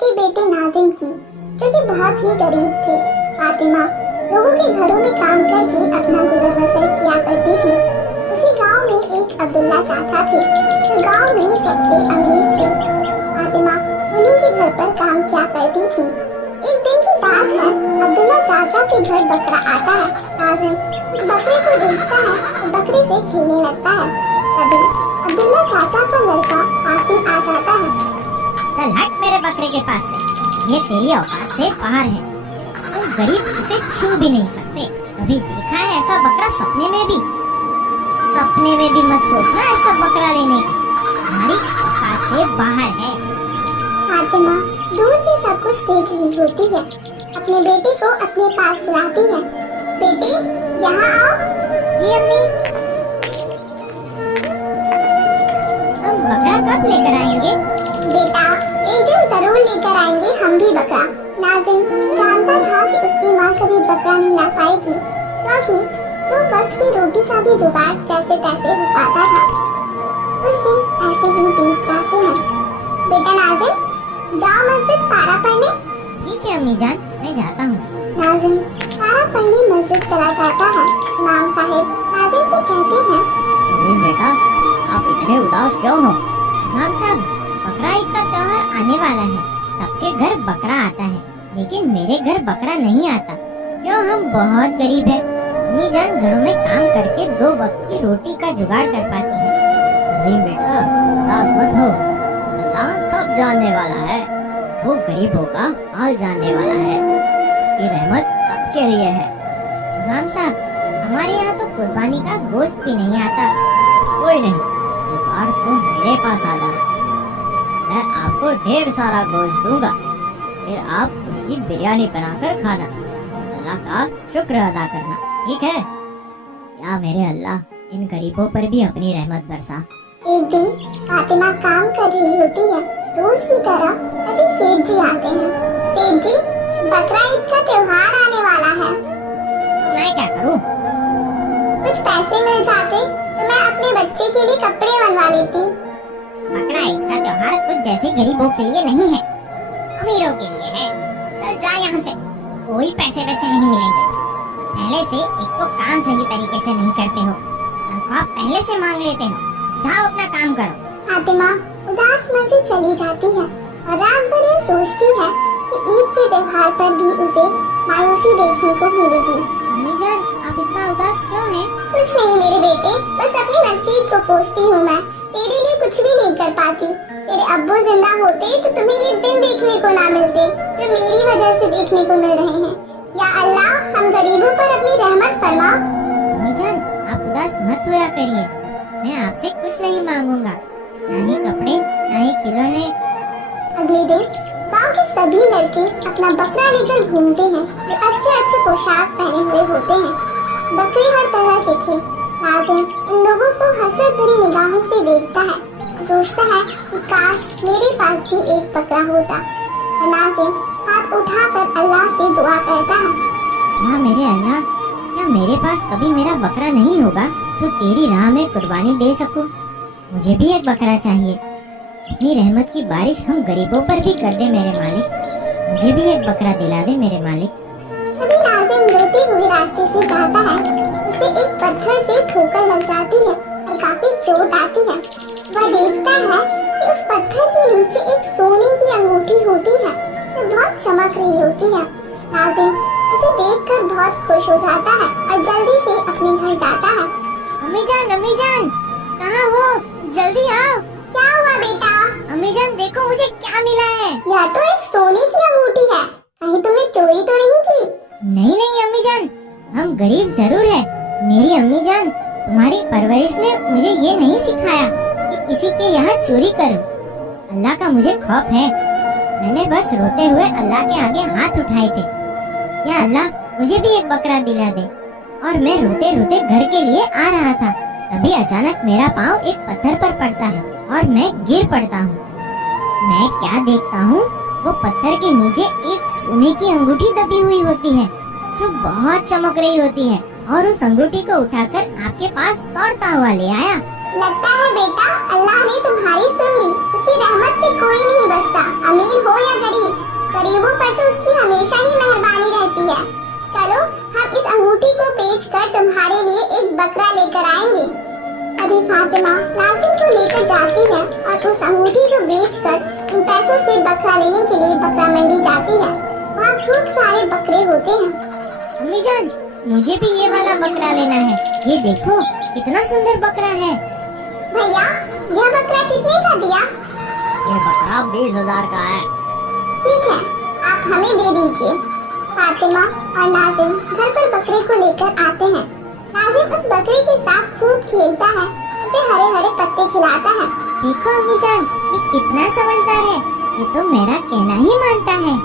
उसके बेटे नाजिम की, जो कि बहुत ही गरीब थे। फातिमा लोगों के घरों में काम करके अपना गुजर बसर किया करती थी। उसी गांव में एक अब्दुल्ला चाचा थे, जो गांव में सबसे अमीर थे। फातिमा उन्हीं के घर पर काम किया करती थी। एक दिन की बात है, अब्दुल्ला चाचा के घर बकरा आता है। नाजिम उस बकरे को देखता है तो बकरे से खेलने लगता है। तभी अब्दुल्ला चाचा का लड़का आसिम आ जाता है। चल हट मेरे बकरे के पास से, ये तेरी औकात से बाहर है। तुम गरीब उसे छू भी नहीं सकते। कभी देखा है ऐसा बकरा? सपने में भी मत सोचना ऐसा बकरा लेने की, हमारी औकात से बाहर है। फातिमा दूर से सब कुछ देख रही होती है। अपने बेटे को अपने पास बुलाती है। बेटे यहाँ आओ। जी अम्मी। हम बकरा कब लेकर आएंगे? बेटा एक दिन जरूर लेकर आएंगे हम भी बकरा। नाजिम जानता था कि उसकी माँ कभी बकरा नहीं ला पाएगी, क्योंकि तो वक्त की रोटी का भी जुगाड़ जैसे तैसे हो पाता था। कुछ दिन ऐसे ही बीत जाते हैं। बेटा नाजिम जाओ मस्जिद पारा पढ़ने। ठीक है अम्मी जान, मैं जाता हूँ। नाजिम पारा पढ़ने मस्जिद चला जाता है। इमाम साहिब नाजिम से कहते हैं, बेटा आप इतने उदास क्यों हो? इमाम साहब, बकरा ईद का त्योहार आने वाला है। सबके घर बकरा आता है, लेकिन मेरे घर बकरा नहीं आता। क्यों? हम बहुत गरीब है। अम्मी जान घरों में काम करके 2 वक्त की रोटी का जुगाड़ कर पाती है। जी बेटा उदास मत हो, अल्लाह सब जानने वाला है। वो गरीबों का हाल जानने वाला है, उसकी रहमत सबके लिए है। इमाम साहब हमारे यहाँ तो कुर्बानी का गोश्त भी नहीं आता। कोई नहीं, इस बार तुम मेरे पास आ जाना, मैं आपको ढेर सारा गोश्त दूंगा, फिर आप उसकी बिरयानी बनाकर खाना, अल्लाह का शुक्र अदा करना, ठीक है? या मेरे अल्लाह इन गरीबों पर भी अपनी रहमत बरसा। एक दिन फातिमा काम कर रही होती है। रोज की तरह तभी सेठ जी आते हैं। सेठ जी बकरा ईद का त्योहार आने वाला है। मैं क्या करूं? कुछ पैसे मिल जाते तो मैं अपने बच्चे के लिए कपड़े बनवा लेती। बकरा ईद का त्योहार कुछ जैसे गरीबों के लिए नहीं है, अमीरों के लिए है। चल जा यहाँ से, कोई पैसे वैसे नहीं मिलेंगे। पहले से एक तो काम सही तरीके से नहीं करते हो, तनख्वाह पहले से मांग लेते हो। जाओ अपना काम करो। फातिमा उदास मन से चली जाती है और रात भर ये सोचती है कि ईद के त्योहार पर भी उसे मायूसी देखने को मिलेगी। अम्मी जान आप इतना उदास क्यों हैं? कुछ नहीं मेरे बेटे, बस अपने नसीब को कोसती हूँ मैं। तेरे लिए कुछ भी नहीं कर पाती। तेरे अब्बू जिंदा होते तो तुम्हें ये दिन देखने को ना मिलते जो मेरी वजह से देखने को मिल रहे हैं। या अल्लाह हम गरीबों पर अपनी रहमत फरमा। अम्मी जान आप उदास मत होया करिए, मैं आपसे कुछ नहीं मांगूंगा, ना ही कपड़े ना ही खिलौने। अगले दिन गांव के सभी लड़के अपना बकरा लेकर घूमते हैं, जो अच्छे अच्छे पोशाक पहने हुए होते हैं। बकरे हर तरह के थे। नाजिम उन लोगों को हसरत भरी निगाहों से देखता है, सोचता है कि काश मेरे पास भी एक बकरा होता। नाजिम हाथ उठाकर अल्लाह से दुआ करता है, या मेरे अल्लाह, क्या मेरे पास कभी मेरा बकरा नहीं होगा जो तेरी राह में कुर्बानी दे सकूं? मुझे भी एक बकरा चाहिए। अपनी रहमत की बारिश हम गरीबों पर भी कर दे मेरे मालिक, मुझे भी एक बकरा दिला दे मेरे मालिक। तभी नाजिम रोते हुए रास्ते से जाता है। उसे एक पत्थर से ठोकर लग जाती है और काफी चोट आती है। वह देखता है कि उस पत्थर के नीचे एक सोने की अंगूठी होती है जो बहुत चमक रही होती है। नाजिम उसे देखकर बहुत खुश हो जाता है और जल्दी से अपने घर जाता है। अम्मी जान कहाँ हो? जल्दी आओ। क्या हुआ बेटा? अम्मी जान देखो मुझे क्या मिला है। यह तो एक सोने की अंगूठी है, कहीं तुमने चोरी तो नहीं की? नहीं अम्मी जान, हम गरीब जरूर है। मेरी अम्मी जान तुम्हारी परवरिश ने मुझे ये नहीं सिखाया कि किसी के यहाँ चोरी करो। अल्लाह का मुझे खौफ है, मैंने बस रोते हुए अल्लाह के आगे हाथ उठाए थे, या अल्लाह मुझे भी एक बकरा दिला दे। और मैं रोते रोते घर के लिए आ रहा था, तभी अचानक मेरा पाँव एक पत्थर पर पड़ता है और मैं गिर पड़ता हूँ। मैं क्या देखता हूँ, वो पत्थर के नीचे एक सोने की अंगूठी दबी हुई होती है जो बहुत चमक रही होती है, और उस अंगूठी को उठाकर आपके पास दौड़ता हुआ ले आया। लगता है बेटा अल्लाह ने तुम्हारी सुन ली। उसकी रहमत से कोई नहीं बचता, अमीर हो या गरीब, गरीबों पर तो उसकी हमेशा ही मेहरबानी रहती है। चलो हम इस अंगूठी को बेचकर तुम्हारे लिए एक बकरा लेकर आएंगे। अभी फातिमा नाज़िम को लेकर जाती है और उस अंगूठी को बेचकर इन पैसों से बकरा लेने के लिए बकरा मंडी जाती है। वहाँ खूब सारे बकरे होते हैं। अम्मी जान, मुझे भी ये वाला बकरा लेना है। ये देखो कितना सुंदर बकरा है। भैया यह बकरा कितने का दिया? ये बकरा 20,000 का है। ठीक है, आप हमें दे दीजिए। फातिमा और नाज़िम घर पर बकरे को लेकर आते हैं। नाज़िम उस बकरे के साथ खूब खेलता है, उसे हरे हरे पत्ते खिलाता है। देखो अम्मी जान, ये कितना समझदार है। ये तो मेरा कहना ही मानता है।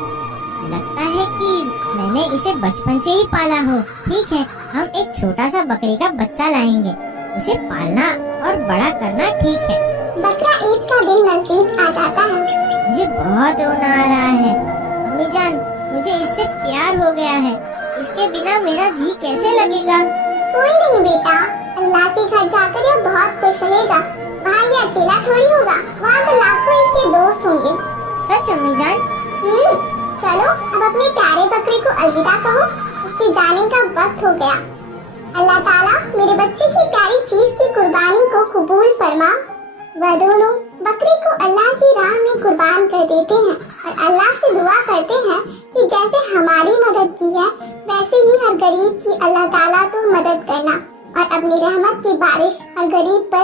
लगता है कि मैंने इसे बचपन से ही पाला हो। ठीक है, हम एक छोटा सा बकरे का बच्चा लाएंगे। उसे पालना और बड़ा करना ठीक है। बकरा ईद का दिन नजदीक आ जाता है। मुझे बहुत रोना आ रहा है। अम्मी जान, मुझे इससे प्यार हो गया है। इसके बिना मेरा जी कैसे लगेगा? कोई नहीं बेटा, अल्लाह के घर जाकर यह बहुत खुश रहेगा। वहाँ ये अकेला थोड़ी होगा, वहाँ तो लाखों इसके दोस्त होंगे। सच अम्मी जान? चलो अब अपने प्यारे बकरे को अलविदा कहो, उसके जाने का वक्त हो गया। अल्लाह ताला मेरे बच्चे की प्यारी चीज की कुर्बानी को कबूल फरमा। वह दोनों बकरे को अल्लाह की राह में कुर्बान कर देते हैं और अल्लाह से दुआ करते हैं कि जैसे हमारी मदद की है वैसे ही हर गरीब की अल्लाह ताला तो मदद करना और अपनी रहमत की बारिश हर गरीब पर